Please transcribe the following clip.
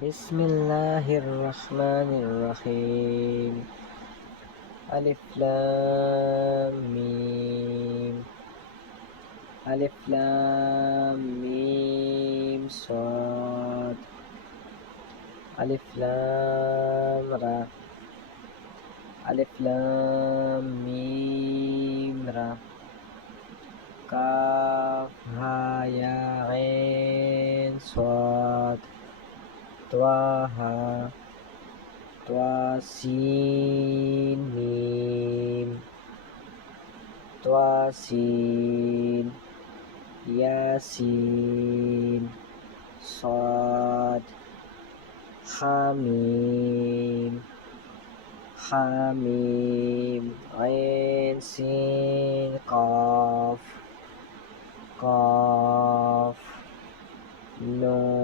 बिस्मिल्लाहिर्रहमानिर्रहीम। अलिफ लाम मीम। अलिफ लाम मीम स्वाद। अलिफ लाम रा। अलिफ लाम मीम रा। काफ हा या ऐन स्वाद। त्वाहा त्वासीन मीम। त्वासीन यासीन स्वाद। हामीम हामीम ऐन सीन काफ काफ नून